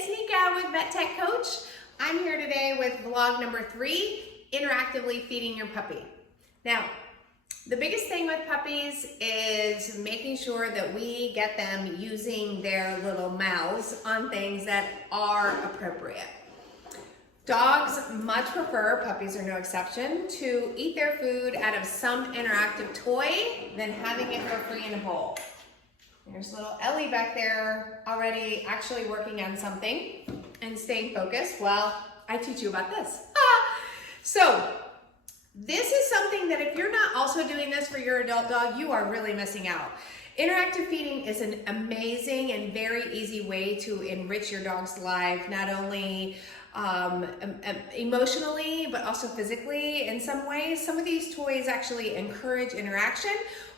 it's Nika with Vet Tech Coach. I'm here today with vlog number 3, interactively feeding your puppy. Now, the biggest thing with puppies is making sure that we get them using their little mouths on things that are appropriate. Dogs much prefer, puppies are no exception, to eat their food out of some interactive toy than having it for free in a bowl. There's little Ellie back there already actually working on something and staying focused while I teach you about this. So this is something that if you're not also doing this for your adult dog, you are really missing out. Interactive feeding is an amazing and very easy way to enrich your dog's life, not only emotionally, but also physically in some ways. Some of these toys actually encourage interaction,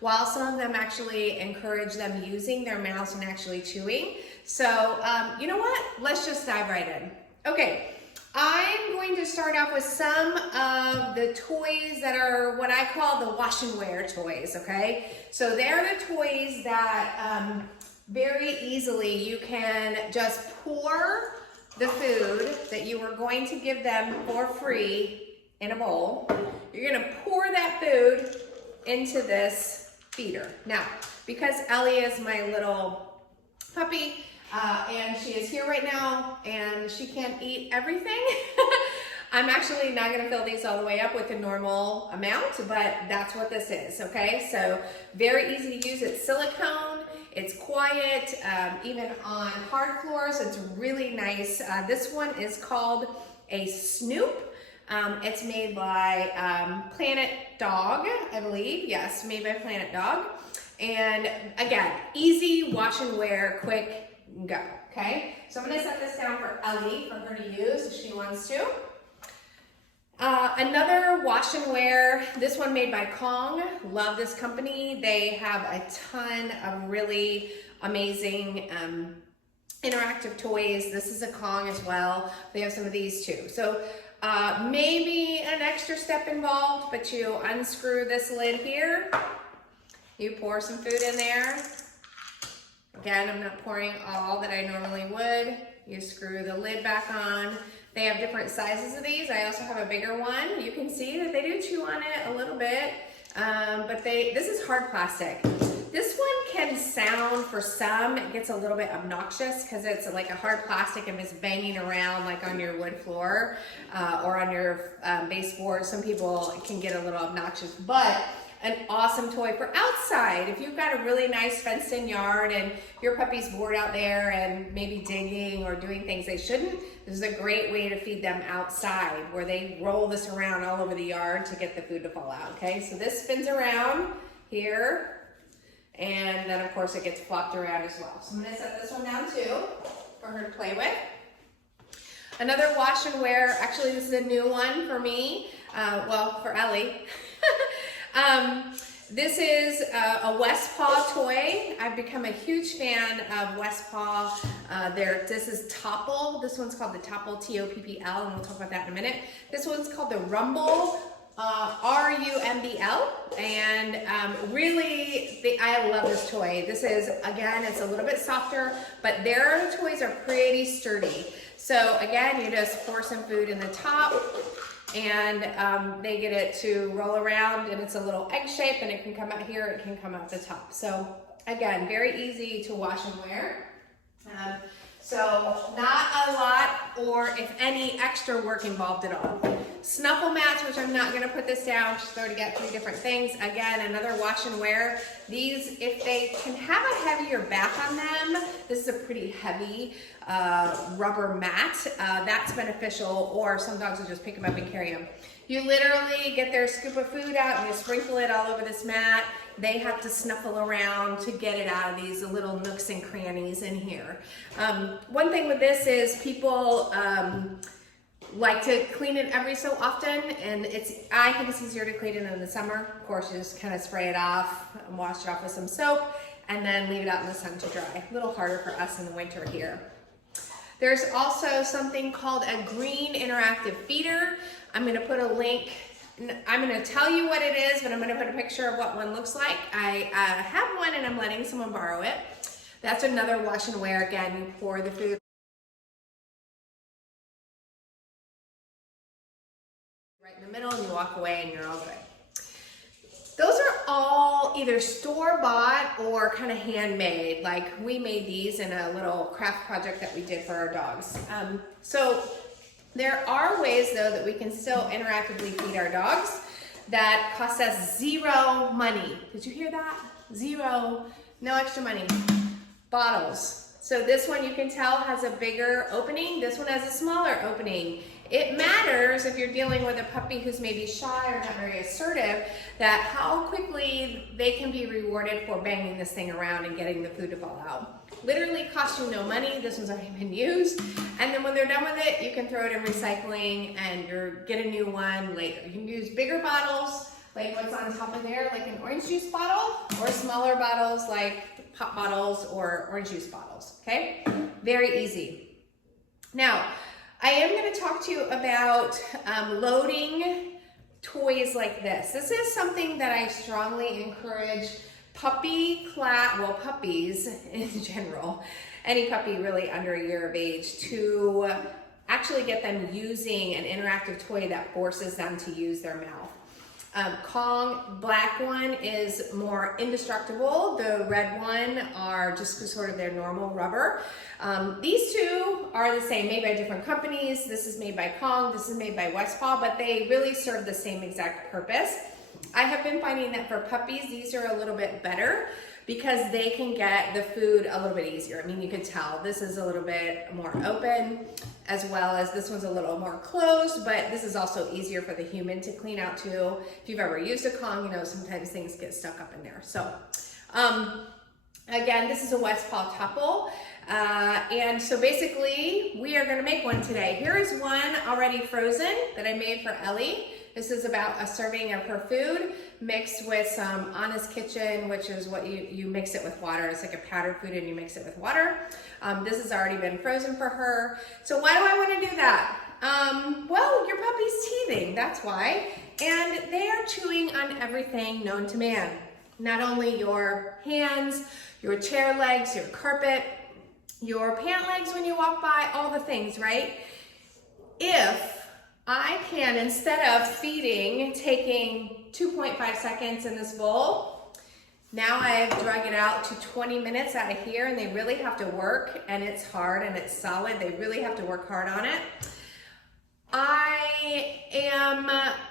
while some of them actually encourage them using their mouths and actually chewing. So, you know what? Let's just dive right in. Okay, I'm going to start off with some of the toys that are what I call the wash and wear toys, okay? So they're the toys that very easily you can just pour the food that you were going to give them for free in a bowl. You're gonna pour that food into this feeder. Now, because Ellie is my little puppy, and she is here right now, and she can't eat everything, I'm actually not gonna fill these all the way up with the normal amount, but that's what this is, okay? So, very easy to use. It's silicone. It's quiet, even on hard floors, it's really nice. This one is called a Snoop. It's made by Planet Dog, I believe. Yes, made by Planet Dog. And again, easy wash and wear, quick, go, okay? So I'm gonna set this down for Ellie for her to use if she wants to. Another wash and wear, this one made by Kong. Love this company. They have a ton of really amazing interactive toys. This is a Kong as well. They have some of these too. So maybe an extra step involved, but you unscrew this lid here. You pour some food in there. Again, I'm not pouring all that I normally would. You screw the lid back on. They have different sizes of these. I also have a bigger one. You can see that they do chew on it a little bit, but this is hard plastic. This one can sound, for some, it gets a little bit obnoxious because it's like a hard plastic and it's banging around like on your wood floor or on your baseboard. Some people it can get a little obnoxious, but an awesome toy for outside. If you've got a really nice fenced in yard and your puppy's bored out there and maybe digging or doing things they shouldn't, this is a great way to feed them outside where they roll this around all over the yard to get the food to fall out, okay? So this spins around here and then of course it gets flopped around as well. So I'm gonna set this one down too for her to play with. Another wash and wear, actually this is a new one for me, well for Ellie. This is a Westpaw toy. I've become a huge fan of Westpaw. This is Topple. This one's called the Topple, T-O-P-P-L, and we'll talk about that in a minute. This one's called the Rumble, R-U-M-B-L, and really, I love this toy. This is, again, it's a little bit softer, but their toys are pretty sturdy. So again, you just pour some food in the top, and they get it to roll around, and it's a little egg shape, and it can come out here, it can come out the top. So again, very easy to wash and wear. So not a lot, or if any, extra work involved at all. Snuffle mats, which I'm not gonna put this down, just already got 3 different things. Again, another wash and wear. These, if they can have a heavier back on them, this is a pretty heavy rubber mat, that's beneficial, or some dogs will just pick them up and carry them. You literally get their scoop of food out and you sprinkle it all over this mat. They have to snuffle around to get it out of these little nooks and crannies in here. One thing with this is people like to clean it every so often, and I think it's easier to clean it in the summer. Of course, you just kind of spray it off and wash it off with some soap and then leave it out in the sun to dry. A little harder for us in the winter here. There's also something called a green interactive feeder. I'm gonna put a link, I'm gonna tell you what it is, but I'm gonna put a picture of what one looks like. I have one and I'm letting someone borrow it. That's another wash and wear. Again, you pour the food the middle and you walk away and you're all good. Those are all either store-bought or kind of handmade. Like we made these in a little craft project that we did for our dogs. So there are ways though that we can still interactively feed our dogs that cost us zero money. Did you hear that? Zero, no extra money. Bottles. So this one you can tell has a bigger opening. This one has a smaller opening. It matters if you're dealing with a puppy who's maybe shy or not very assertive, that how quickly they can be rewarded for banging this thing around and getting the food to fall out. Literally costs you no money. This one's already been used. And then when they're done with it, you can throw it in recycling and get a new one later. You can use bigger bottles, like what's on top of there, like an orange juice bottle, or smaller bottles like pop bottles or orange juice bottles, okay? Very easy. Now, I am going to talk to you about loading toys like this. This is something that I strongly encourage puppies in general, any puppy really under a year of age, to actually get them using an interactive toy that forces them to use their mouth. Kong, black one, is more indestructible. The red one are just sort of their normal rubber. These two are the same, made by different companies. This is made by Kong, this is made by Westpaw, but they really serve the same exact purpose. I have been finding that for puppies, these are a little bit better because they can get the food a little bit easier. I mean, you can tell this is a little bit more open, as well as this one's a little more closed, but this is also easier for the human to clean out too. If you've ever used a Kong, you know sometimes things get stuck up in there. So again, this is a Westpaw Tuple. And so basically we are gonna make one today. Here is one already frozen that I made for Ellie. This is about a serving of her food mixed with some Honest Kitchen, which is what you mix it with water. It's like a powdered food and you mix it with water. This has already been frozen for her. So why do I want to do that? Well, your puppy's teething, that's why. And they are chewing on everything known to man. Not only your hands, your chair legs, your carpet, your pant legs when you walk by, all the things, right? If I can, instead of feeding, taking 2.5 seconds in this bowl, now I've drug it out to 20 minutes out of here, and they really have to work, and it's hard and it's solid. They really have to work hard on it. I am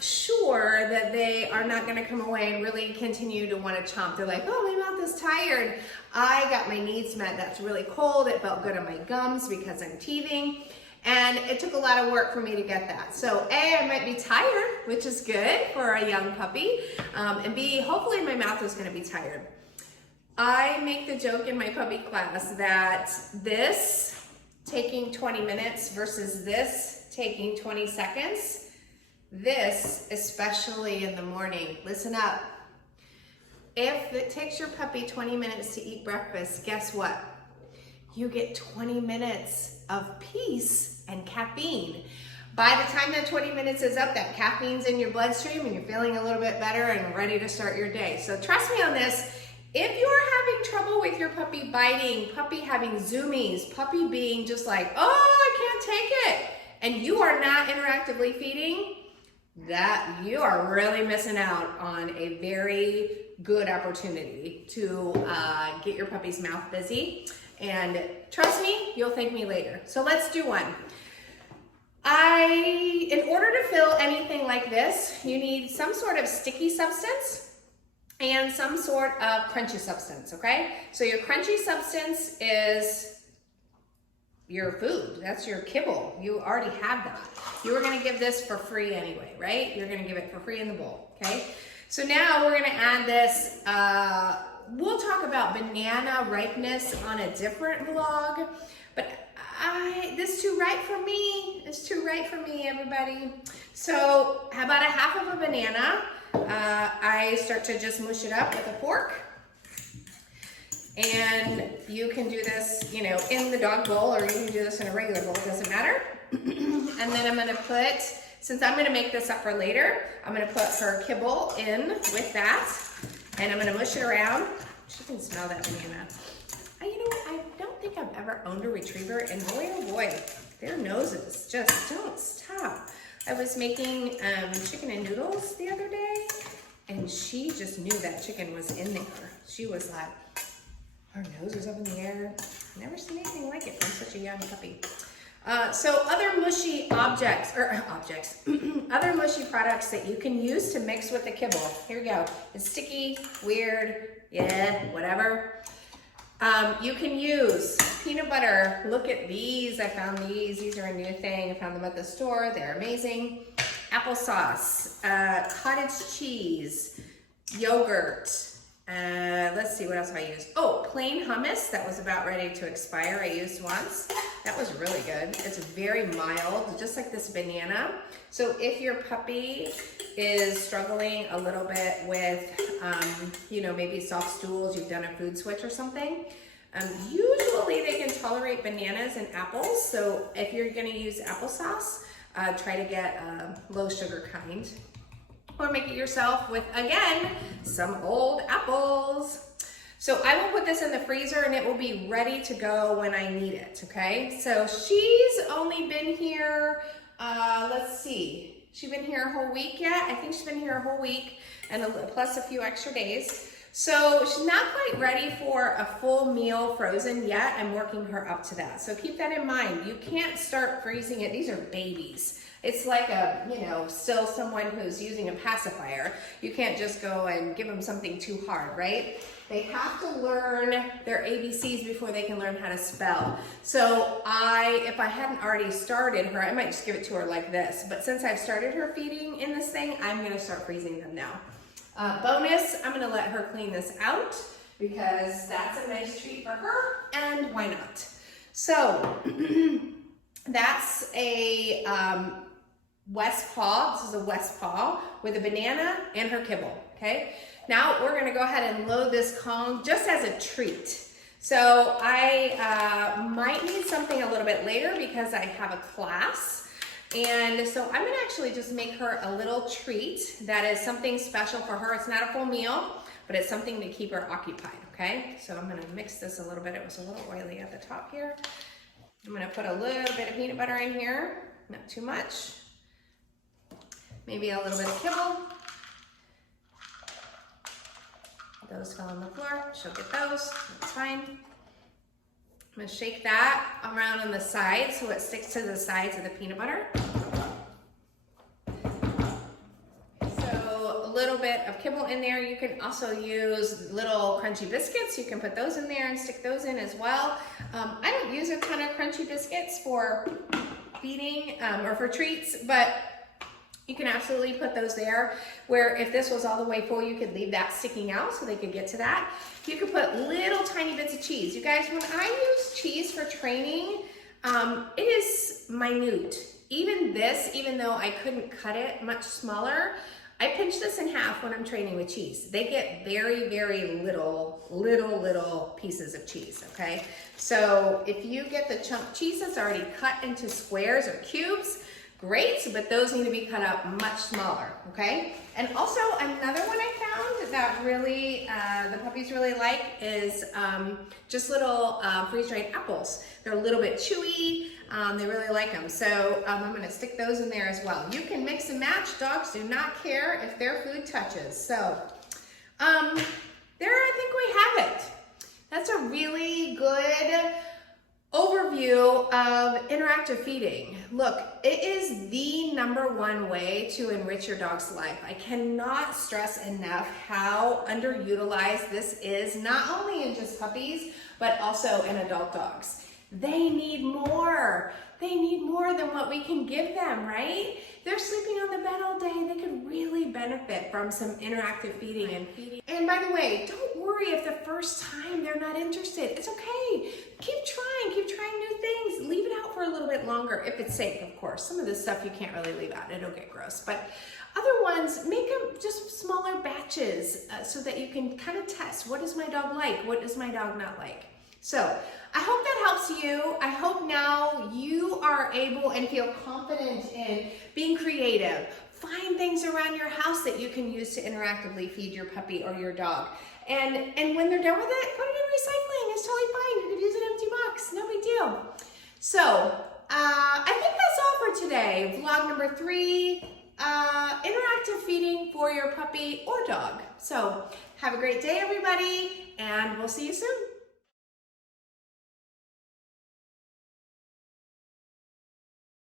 sure that they are not gonna come away and really continue to wanna chomp. They're like, oh, my mouth is tired. I got my needs met. That's really cold. It felt good on my gums because I'm teething. And it took a lot of work for me to get that. So A, I might be tired, which is good for a young puppy. And B, hopefully my mouth is gonna be tired. I make the joke in my puppy class that this taking 20 minutes versus this taking 20 seconds, this, especially in the morning, listen up. If it takes your puppy 20 minutes to eat breakfast, guess what? You get 20 minutes of peace and caffeine. By the time that 20 minutes is up, that caffeine's in your bloodstream and you're feeling a little bit better and ready to start your day. So trust me on this. If you're having trouble with your puppy biting, puppy having zoomies, puppy being just like, oh, I can't take it, and you are not interactively feeding, that you are really missing out on a very good opportunity to get your puppy's mouth busy. And trust me, you'll thank me later. So let's do one. In order to fill anything like this, you need some sort of sticky substance and some sort of crunchy substance, okay? So your crunchy substance is your food. That's your kibble. You already have that. You were gonna give this for free anyway, right? You're gonna give it for free in the bowl, okay? So now we're gonna add this, we'll talk about banana ripeness on a different vlog, but this is too ripe for me. It's too ripe for me, everybody. So how about a half of a banana? I start to just mush it up with a fork. And you can do this, you know, in the dog bowl, or you can do this in a regular bowl, it doesn't matter. And then I'm gonna put, since I'm gonna make this up for later, I'm gonna put her kibble in with that, and I'm gonna mush it around. She can smell that banana. You know what, I don't think I've ever owned a retriever, and boy, oh boy, their noses just don't stop. I was making chicken and noodles the other day, and she just knew that chicken was in there. She was like, her nose was up in the air. Never seen anything like it from such a young puppy. So other mushy objects, other mushy products that you can use to mix with the kibble. Here we go. It's sticky, weird, yeah, whatever. You can use peanut butter. Look at these. I found these. These are a new thing. I found them at the store. They're amazing. Applesauce, cottage cheese, yogurt. Let's see, what else have I used? Oh, plain hummus that was about ready to expire. I used once. That was really good. It's very mild, just like this banana. So if your puppy is struggling a little bit with, you know, maybe soft stools, you've done a food switch or something, usually they can tolerate bananas and apples. So if you're gonna use applesauce, try to get a low sugar kind. Or make it yourself with, again, some old apples. So I will put this in the freezer and it will be ready to go when I need it, okay? So she's only been here, let's see, she's been here a whole week yet? I think she's been here a whole week and plus a few extra days. So she's not quite ready for a full meal frozen yet. I'm working her up to that. So keep that in mind. You can't start freezing it. These are babies. It's like a, you know, still someone who's using a pacifier. You can't just go and give them something too hard, right? They have to learn their ABCs before they can learn how to spell. So if I hadn't already started her, I might just give it to her like this. But since I've started her feeding in this thing, I'm gonna start freezing them now. Bonus, I'm gonna let her clean this out because that's a nice treat for her, and why not? So that's a West Paw. This is a West Paw with a banana and her kibble, okay? Now we're gonna go ahead and load this Kong just as a treat. So I might need something a little bit later because I have a class. And so I'm gonna actually just make her a little treat that is something special for her. It's not a full meal, but it's something to keep her occupied, okay? So I'm gonna mix this a little bit. It was a little oily at the top here. I'm gonna put a little bit of peanut butter in here, not too much. Maybe a little bit of kibble. Those fell on the floor, she'll get those, that's fine. I'm gonna shake that around on the sides so it sticks to the sides of the peanut butter. So a little bit of kibble in there. You can also use little crunchy biscuits. You can put those in there and stick those in as well. I don't use a ton of crunchy biscuits for feeding or for treats, but you can absolutely put those there, where if this was all the way full, you could leave that sticking out so they could get to that. You could put little tiny bits of cheese. You guys, when I use cheese for training, it is minute. Even this, even though I couldn't cut it much smaller, I pinch this in half when I'm training with cheese. They get very, very little pieces of cheese, okay? So if you get the chunk cheese that's already cut into squares or cubes, great, but those need to be cut up much smaller, okay? And also another one I found that really, the puppies really like is just little freeze-dried apples. They're a little bit chewy, they really like them. So I'm gonna stick those in there as well. You can mix and match. Dogs do not care if their food touches. So there, I think we have it. That's a really good overview of interactive feeding. Look, it is the #1 way to enrich your dog's life. I cannot stress enough how underutilized this is, not only in just puppies, but also in adult dogs. They need more. They need more than what we can give them, right? They're sleeping on the bed all day. They could really benefit from some interactive feeding. And by the way, don't worry if the first time they're not interested. It's okay. Keep trying new things. Leave it out for a little bit longer if it's safe, of course. Some of this stuff you can't really leave out. It'll get gross. But other ones, make them just smaller batches so that you can kind of test. What does my dog like? What does my dog not like? So I hope that helps you. I hope now you are able and feel confident in being creative. Find things around your house that you can use to interactively feed your puppy or your dog. And when they're done with it, put it in recycling. It's totally fine. You could use an empty box. No big deal. So I think that's all for today. giveaway, vlog number 3, interactive feeding for your puppy or dog. So have a great day, everybody, and we'll see you soon.